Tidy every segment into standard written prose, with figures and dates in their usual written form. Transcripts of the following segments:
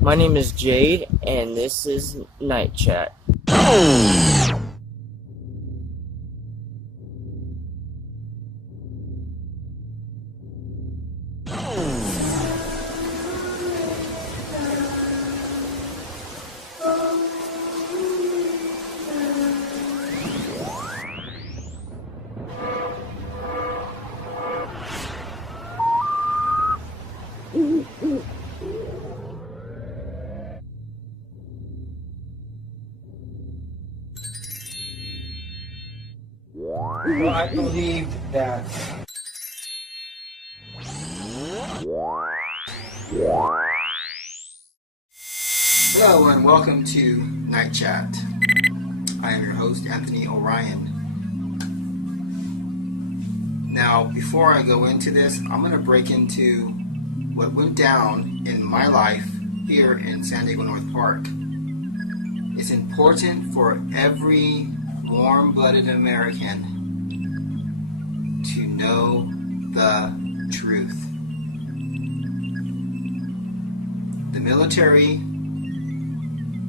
My name is Jade, and this is Night Chat. Well, I believe that hello and welcome to Night Chat. I am your host, Anthony Orion. Now, before I go into this, I'm going to break into what went down in my life here in San Diego North Park. It's important for every warm-blooded American to know the truth. The military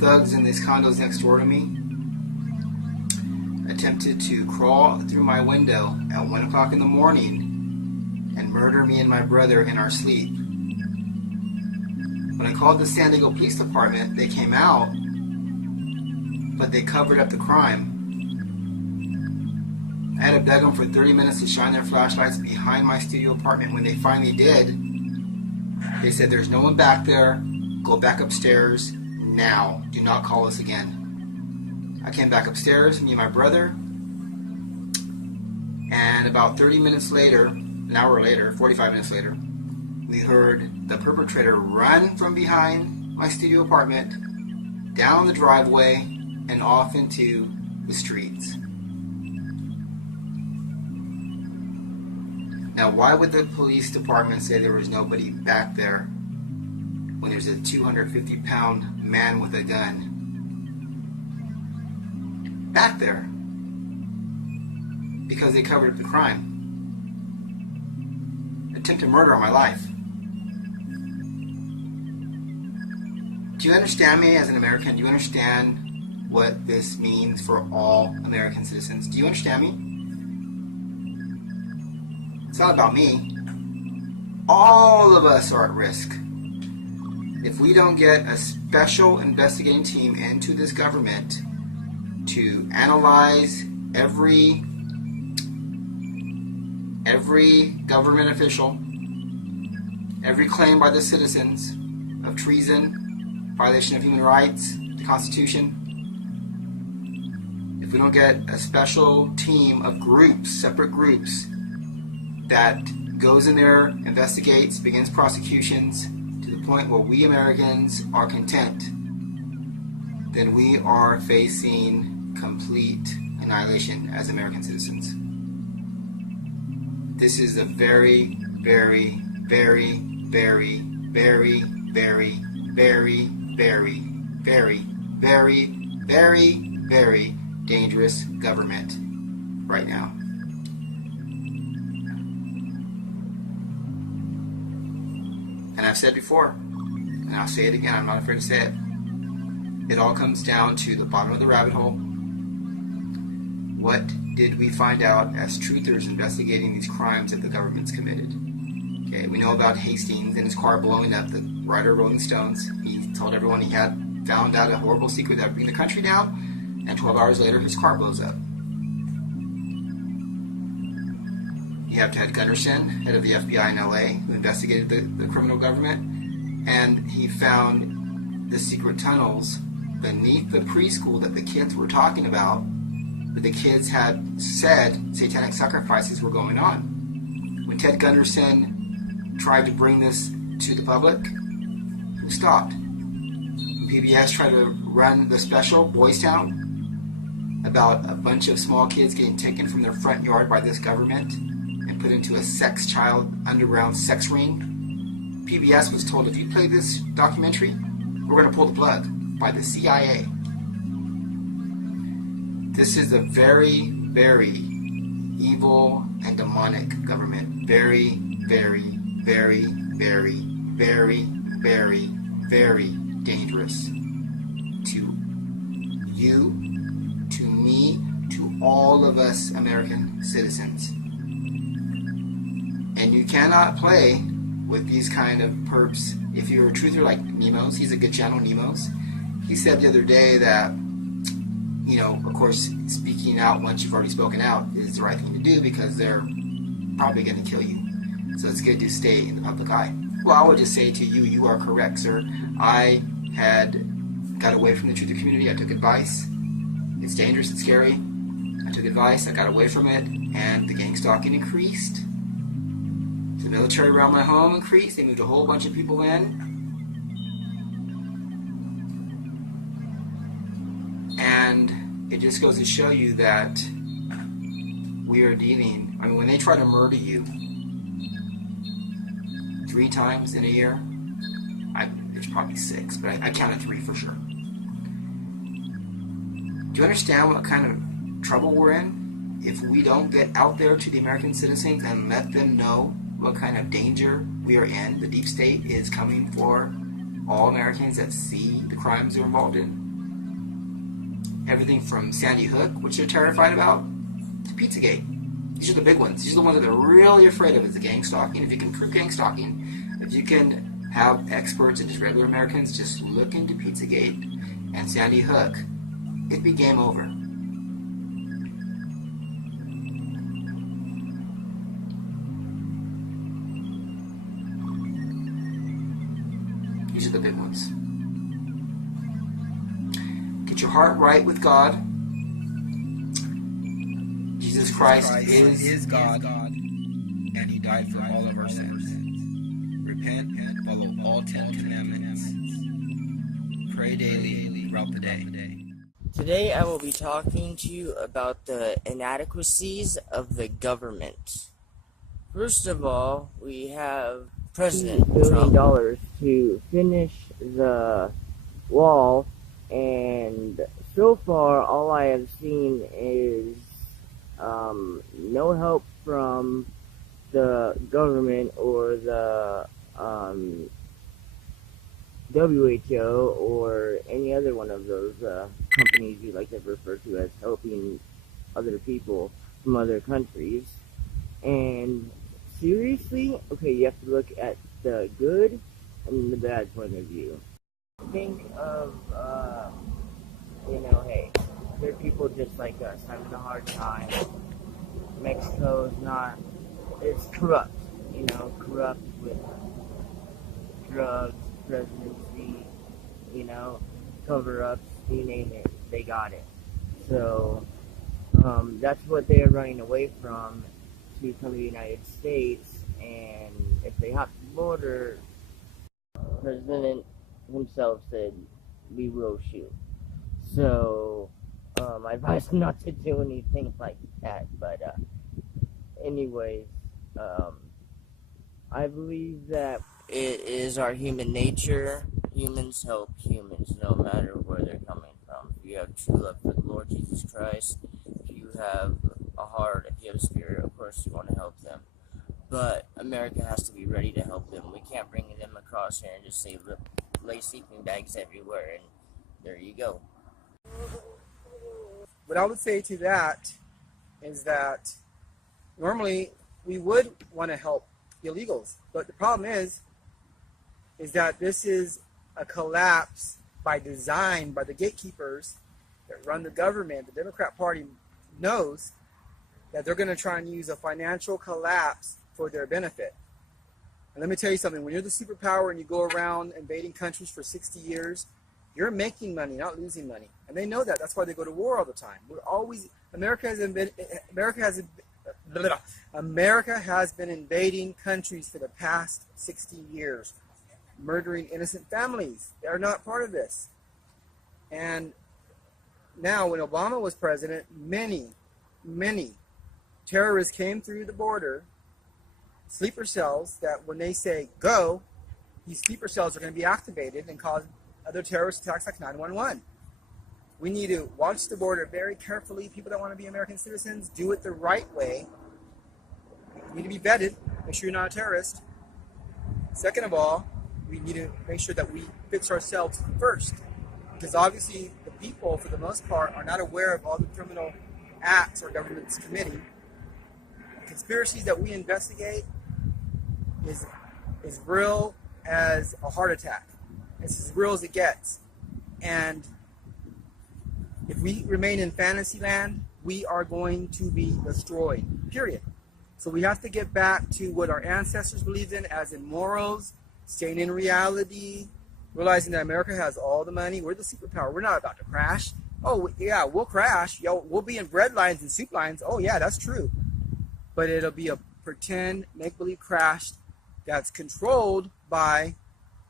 thugs in these condos next door to me attempted to crawl through my window at 1 o'clock in the morning and murder me and my brother in our sleep. When I called the San Diego Police Department, they came out, but they covered up the crime. I had to beg them for 30 minutes to shine their flashlights behind my studio apartment. When they finally did, they said, "There's no one back there. Go back upstairs now. Do not call us again." I came back upstairs, me and my brother, and about 30 minutes later, an hour later, 45 minutes later, we heard the perpetrator run from behind my studio apartment, down the driveway, and off into the streets. Now, why would the police department say there was nobody back there when there's a 250-pound man with a gun back there? Because they covered up the crime. Attempted murder on my life. Do you understand me as an American? Do you understand what this means for all American citizens? Do you understand me? It's not about me. All of us are at risk. If we don't get a special investigating team into this government to analyze every government official, every claim by the citizens of treason, violation of human rights, the Constitution, if we don't get a special team of groups, separate groups, that goes in there, investigates, begins prosecutions to the point where we Americans are content, then we are facing complete annihilation as American citizens. This is a very, very, very, very, very, very, very, very, very, very, very, very dangerous government right now. And I've said before, and I'll say it again, I'm not afraid to say it. It all comes down to the bottom of the rabbit hole. What did we find out as truthers investigating these crimes that the government's committed? Okay, we know about Hastings and his car blowing up, the writer of Rolling Stones. He told everyone he had found out a horrible secret that would bring the country down, and 12 hours later his car blows up. You have Ted Gunderson, head of the FBI in LA, who investigated the criminal government, and he found the secret tunnels beneath the preschool that the kids were talking about, that the kids had said satanic sacrifices were going on. When Ted Gunderson tried to bring this to the public, who stopped? When PBS tried to run the special, Boys Town, about a bunch of small kids getting taken from their front yard by this government and put into a sex child underground sex ring, PBS was told, if you play this documentary, we're going to pull the plug by the CIA. This is a very, very evil and demonic government. Very, very, very, very, very, very, very dangerous to you, to me, to all of us American citizens. And you cannot play with these kind of perps. If you're a truther like Nemos, he's a good channel, Nemos. He said the other day that, you know, of course, speaking out once you've already spoken out is the right thing to do because they're probably going to kill you. So it's good to stay in the public eye. Well, I would just say to you, you are correct, sir. I had got away from the truther community. I took advice. It's dangerous, it's scary. I took advice, I got away from it, and the gang stalking increased. The military around my home increased. They moved a whole bunch of people in. And it just goes to show you that we are dealing, I mean, when they try to murder you 3 times in a year, there's probably 6, but I counted 3 for sure. Do you understand what kind of trouble we're in if we don't get out there to the American citizens and let them know what kind of danger we are in? The deep state is coming for all Americans that see the crimes they're involved in. Everything from Sandy Hook, which they're terrified about, to Pizzagate. These are the big ones. These are the ones that they're really afraid of, is the gang stalking. If you can prove gang stalking, if you can have experts and just regular Americans just look into Pizzagate and Sandy Hook, it'd be game over. These are the big ones. Get your heart right with God. Jesus Christ is God, and He died for all of our sins. Repent and follow all 10 commandments. Pray daily throughout the day. Today I will be talking to you about the inadequacies of the government. First of all, we have President $1 billion to finish the wall, and so far all I have seen is no help from the government or the WHO or any other one of those companies you like to refer to as helping other people from other countries. And seriously, okay, you have to look at the good and the bad point of view. Think of, hey, there are people just like us having a hard time. Mexico is not, it's corrupt, corrupt with drugs, presidency, cover-ups, you name it, they got it. So, that's what they are running away from to come to the United States, and if they hop the border, the President himself said, we will shoot. So, I advise them not to do anything like that, but, anyways, I believe that it is our human nature. Humans help humans, no matter where they're coming from. If you have true love for the Lord Jesus Christ, if you have a heart, if you have a spirit, of course you want to help them. But America has to be ready to help them. We can't bring them across here and just say, lay sleeping bags everywhere, and there you go. What I would say to that is that normally we would want to help illegals, but the problem is that this is a collapse by design by the gatekeepers that run the government. The Democrat Party knows that they're going to try and use a financial collapse for their benefit. And let me tell you something, when you're the superpower and you go around invading countries for 60 years, you're making money, not losing money. And they know that. That's why they go to war all the time. America has been invading countries for the past 60 years, murdering innocent families. They're not part of this. And now, when Obama was president, many terrorists came through the border, sleeper cells, that when they say go, these sleeper cells are going to be activated and cause other terrorist attacks like 9/11. We need to watch the border very carefully. People that want to be American citizens, do it the right way. You need to be vetted. Make sure you're not a terrorist. Second of all, we need to make sure that we fix ourselves first. Because obviously the people, for the most part, are not aware of all the criminal acts our government's committing. Conspiracies that we investigate is real as a heart attack. It's as real as it gets. And if we remain in fantasy land, we are going to be destroyed, period. So we have to get back to what our ancestors believed in, as in morals, staying in reality, realizing that America has all the money. We're the superpower. We're not about to crash. Oh, yeah, we'll crash. We'll be in bread lines and soup lines. Oh, yeah, that's true. But it'll be a pretend, make-believe crash that's controlled by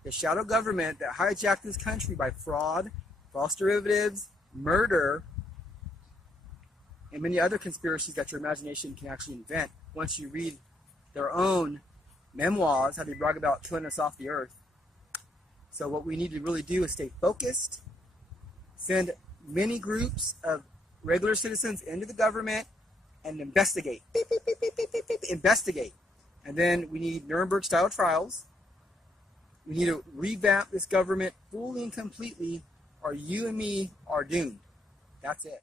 the shadow government that hijacked this country by fraud, false derivatives, murder, and many other conspiracies that your imagination can actually invent once you read their own memoirs, how they brag about killing us off the earth. So what we need to really do is stay focused, send many groups of regular citizens into the government, and investigate. Beep, beep, beep, beep, beep, beep, beep, investigate. And then we need Nuremberg-style trials. We need to revamp this government fully and completely, or you and me are doomed. That's it.